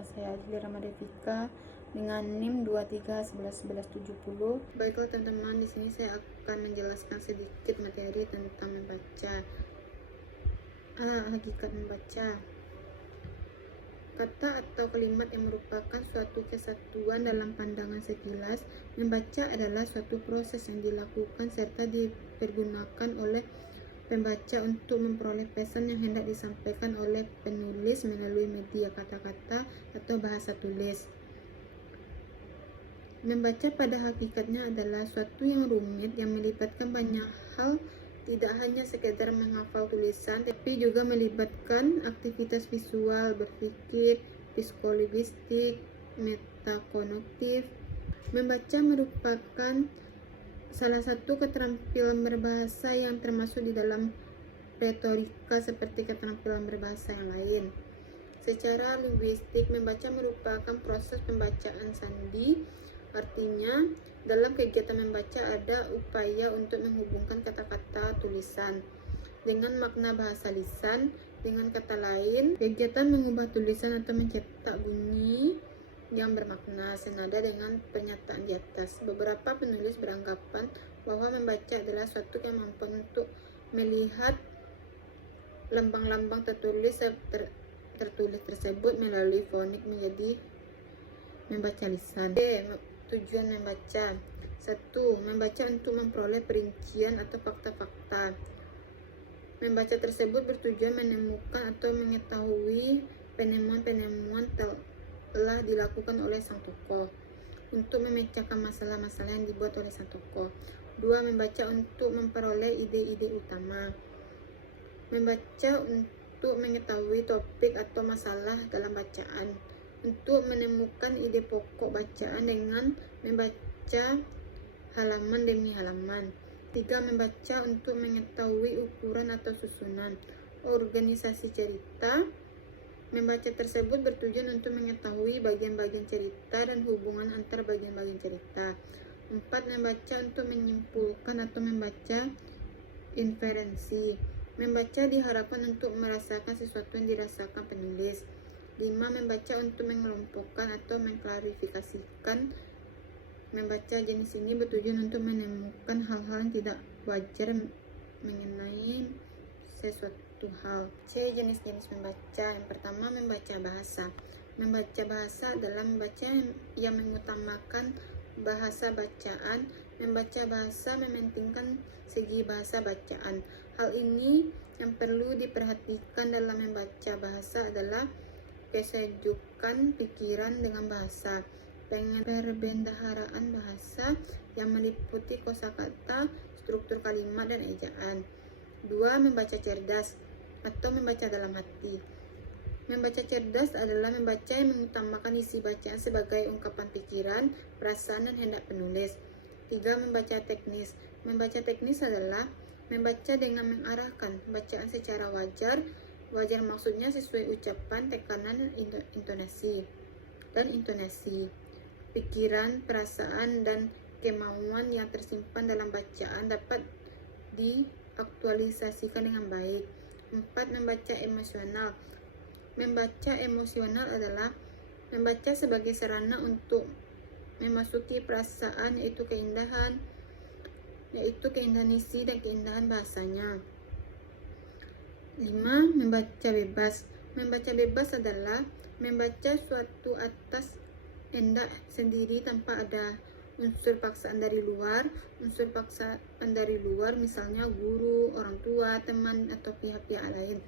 Nama saya Ajli Ramadevika dengan NIM 23111170. Baiklah teman-teman, di sini saya akan menjelaskan sedikit materi tentang membaca. Hakikat membaca. Kata atau kalimat yang merupakan suatu kesatuan dalam pandangan sekilas, membaca adalah suatu proses yang dilakukan serta dipergunakan oleh pembaca untuk memperoleh pesan yang hendak disampaikan oleh penulis melalui media kata-kata atau bahasa tulis. Membaca pada hakikatnya adalah suatu yang rumit yang melibatkan banyak hal, tidak hanya sekedar menghafal tulisan, tapi juga melibatkan aktivitas visual, berpikir, psikologistik, metakognitif. Membaca merupakan salah satu keterampilan berbahasa yang termasuk di dalam retorika seperti keterampilan berbahasa yang lain. Secara linguistik, membaca merupakan proses pembacaan sandi. Artinya, dalam kegiatan membaca ada upaya untuk menghubungkan kata-kata tulisan dengan makna bahasa lisan. Dengan kata lain, kegiatan mengubah tulisan atau mencetak bunyi yang bermakna senada dengan pernyataan di atas. Beberapa penulis beranggapan bahwa membaca adalah suatu kemampuan untuk melihat lambang-lambang tertulis tersebut melalui fonik menjadi membaca lisan. Tujuan membaca. 1. Membaca untuk memperoleh perincian atau fakta-fakta. Membaca tersebut bertujuan menemukan atau mengetahui penemuan-penemuan telah dilakukan oleh sang tokoh untuk memecahkan masalah-masalah yang dibuat oleh sang tokoh. 2. Membaca untuk memperoleh ide-ide utama. Membaca untuk mengetahui topik atau masalah dalam bacaan, untuk menemukan ide pokok bacaan dengan membaca halaman demi halaman. 3. Membaca untuk mengetahui ukuran atau susunan organisasi cerita. Membaca tersebut bertujuan untuk mengetahui bagian-bagian cerita dan hubungan antar bagian-bagian cerita. 4. Membaca untuk menyimpulkan atau membaca inferensi. Membaca diharapkan untuk merasakan sesuatu yang dirasakan penulis. 5. Membaca untuk mengelompokkan atau mengklarifikasikan. Membaca jenis ini bertujuan untuk menemukan hal-hal yang tidak wajar mengenai sesuatu hal. C. Jenis-jenis membaca. Yang pertama, membaca bahasa. Membaca bahasa adalah membaca yang mengutamakan bahasa bacaan. Membaca bahasa mementingkan segi bahasa bacaan. Hal ini yang perlu diperhatikan dalam membaca bahasa adalah kesejukan pikiran dengan bahasa, perbendaharaan bahasa yang meliputi kosakata, struktur kalimat, dan ejaan. 2. Membaca cerdas atau membaca dalam hati. Membaca cerdas adalah membaca yang mengutamakan isi bacaan sebagai ungkapan pikiran, perasaan, dan hendak penulis. 3. Membaca teknis. Membaca teknis adalah membaca dengan mengarahkan bacaan secara wajar. Wajar maksudnya sesuai ucapan, tekanan, intonasi. Pikiran, perasaan, dan kemauan yang tersimpan dalam bacaan dapat diaktualisasikan dengan baik. 4. Membaca emosional. Membaca emosional adalah membaca sebagai sarana untuk memasuki perasaan, yaitu keindahan isi dan keindahan bahasanya. 5. Membaca bebas. Membaca bebas adalah membaca suatu atas hendak sendiri tanpa ada unsur paksaan dari luar. Unsur paksaan dari luar misalnya guru, orang tua, teman, atau pihak-pihak lain.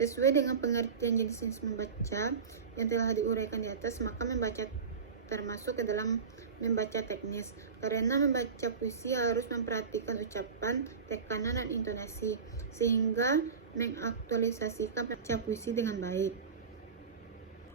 Sesuai dengan pengertian jenis membaca yang telah diuraikan di atas, maka membaca termasuk ke dalam membaca teknis. Karena membaca puisi harus memperhatikan ucapan, tekanan, dan intonasi sehingga mengaktualisasikan membaca puisi dengan baik.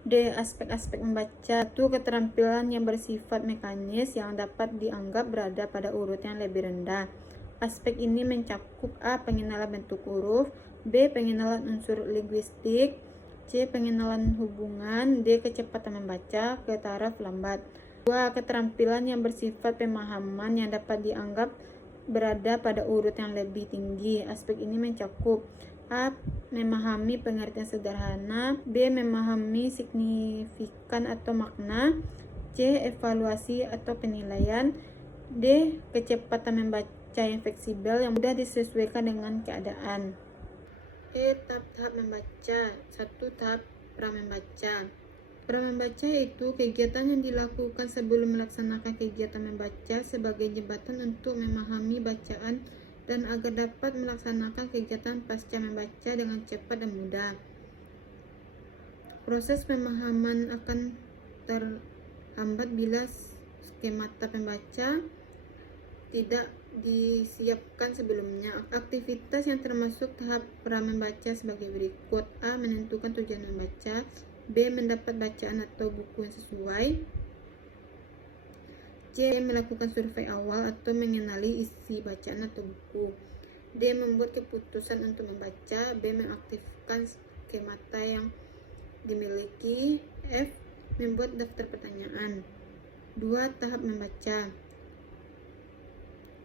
D. Aspek-aspek membaca. Itu keterampilan yang bersifat mekanis yang dapat dianggap berada pada urut yang lebih rendah. Aspek ini mencakup A. Pengenalan bentuk huruf, B. Pengenalan unsur linguistik, C. Pengenalan hubungan, D. Kecepatan membaca ke taraf lambat. 2. Keterampilan yang bersifat pemahaman yang dapat dianggap berada pada urut yang lebih tinggi. Aspek ini mencakup A. Memahami pengertian sederhana. B. Memahami signifikan atau makna. C. Evaluasi atau penilaian. D. Kecepatan membaca yang fleksibel yang mudah disesuaikan dengan keadaan. Tahap-tahap membaca. 1. Tahap pra-membaca. Pra-membaca itu kegiatan yang dilakukan sebelum melaksanakan kegiatan membaca sebagai jembatan untuk memahami bacaan dan agar dapat melaksanakan kegiatan pasca membaca dengan cepat dan mudah. Proses pemahaman akan terhambat bila skemata pembaca tidak disiapkan sebelumnya. Aktivitas yang termasuk tahap pra-membaca sebagai berikut. A. Menentukan tujuan membaca. B. Mendapat bacaan atau buku yang sesuai. C. Melakukan survei awal atau mengenali isi bacaan atau buku. D. Membuat keputusan untuk membaca. B. Mengaktifkan skemata yang dimiliki. F. Membuat daftar pertanyaan. 2. Tahap membaca.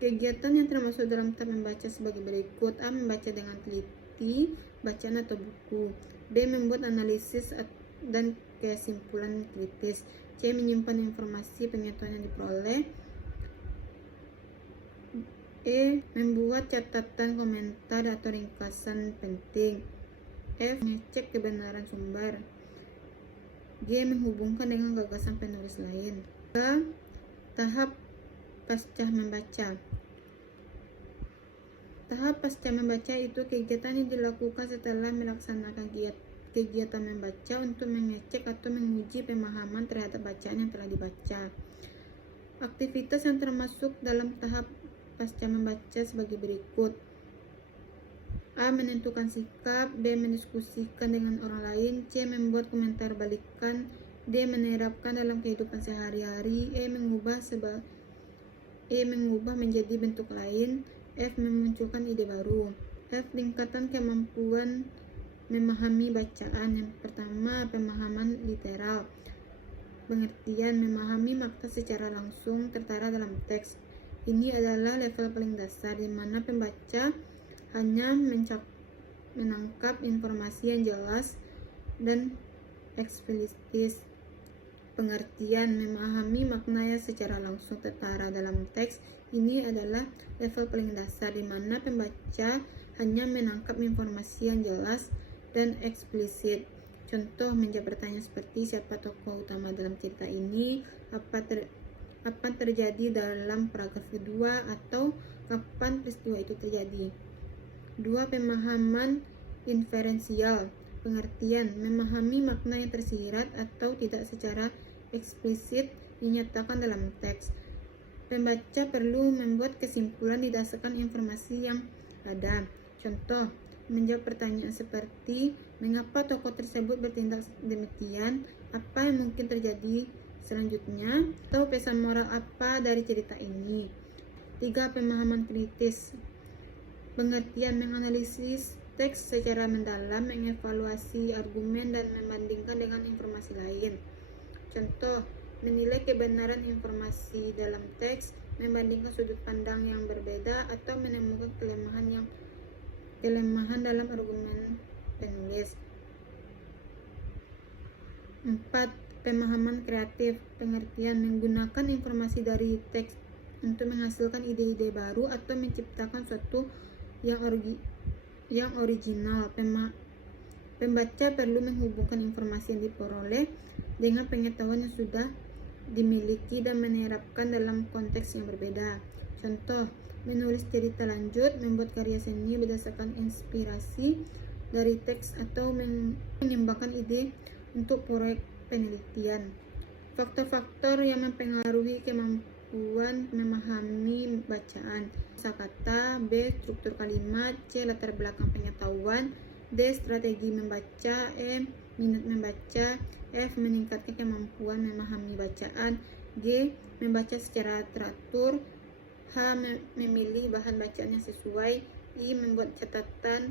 Kegiatan yang termasuk dalam tahap membaca sebagai berikut. A. Membaca dengan teliti bacaan atau buku. B. Membuat analisis dan kesimpulan kritis. C. Menyimpan informasi pengetahuan yang diperoleh. E. Membuat catatan, komentar, atau ringkasan penting. F. Mengecek kebenaran sumber. G. Menghubungkan dengan gagasan penulis lain. K. Tahap pasca membaca. Tahap pasca membaca itu kegiatan yang dilakukan setelah melaksanakan kegiatan membaca untuk mengecek atau menguji pemahaman terhadap bacaan yang telah dibaca. Aktivitas yang termasuk dalam tahap pasca membaca sebagai berikut. A. Menentukan sikap. B. Mendiskusikan dengan orang lain. C. Membuat komentar balikan. D. Menerapkan dalam kehidupan sehari-hari. E. Mengubah menjadi bentuk lain. F. Memunculkan ide baru. F. Tingkatan kemampuan memahami bacaan. Yang pertama, pemahaman literal. Pengertian, memahami makna secara langsung tertera dalam teks. Ini adalah level paling dasar di mana pembaca hanya menangkap informasi yang jelas dan eksplisit. Pengertian, memahami maknanya secara langsung tertera dalam teks. Ini adalah level paling dasar di mana pembaca hanya menangkap informasi yang jelas dan eksplisit. Contoh menjawab pertanyaan seperti siapa tokoh utama dalam cerita ini, apa terjadi dalam paragraf kedua, atau kapan peristiwa itu terjadi. 2. Pemahaman inferensial. Pengertian, memahami makna yang tersirat atau tidak secara eksplisit dinyatakan dalam teks. Pembaca perlu membuat kesimpulan didasarkan informasi yang ada. Contoh, menjawab pertanyaan seperti mengapa tokoh tersebut bertindak demikian, apa yang mungkin terjadi selanjutnya, atau pesan moral apa dari cerita ini. 3. Pemahaman kritis. Pengertian, menganalisis teks secara mendalam, mengevaluasi argumen dan membandingkan dengan informasi lain. Contoh, menilai kebenaran informasi dalam teks, membandingkan sudut pandang yang berbeda, atau menemukan kelemahan dalam argumen penulis. 4. Pemahaman kreatif. Pengertian, menggunakan informasi dari teks untuk menghasilkan ide-ide baru atau menciptakan sesuatu yang original. Pembaca perlu menghubungkan informasi yang diperoleh dengan pengetahuan yang sudah dimiliki dan menerapkan dalam konteks yang berbeda. Contoh, menulis cerita lanjut, membuat karya seni berdasarkan inspirasi dari teks, atau mengembangkan ide untuk proyek penelitian. Faktor-faktor yang mempengaruhi kemampuan memahami bacaan. Kosakata. B. Struktur kalimat. C. Latar belakang pengetahuan. D. Strategi membaca. E. Minat membaca. F. Meningkatkan kemampuan memahami bacaan. G. Membaca secara teratur. H. Memilih bahan bacaan yang sesuai. I. Membuat catatan.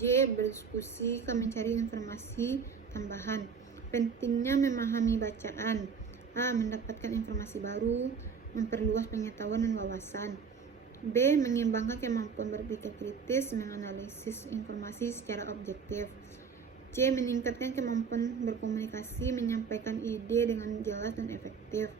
J. Berdiskusi ke mencari informasi tambahan. Pentingnya memahami bacaan. A. Mendapatkan informasi baru, memperluas pengetahuan dan wawasan. B. Mengembangkan kemampuan berpikir kritis, menganalisis informasi secara objektif. C. Meningkatkan kemampuan berkomunikasi, menyampaikan ide dengan jelas dan efektif.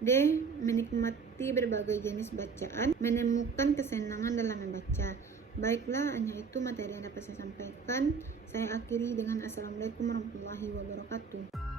D. Menikmati berbagai jenis bacaan, menemukan kesenangan dalam membaca. Baiklah, hanya itu materi yang dapat saya sampaikan. Saya akhiri dengan Assalamualaikum warahmatullahi wabarakatuh.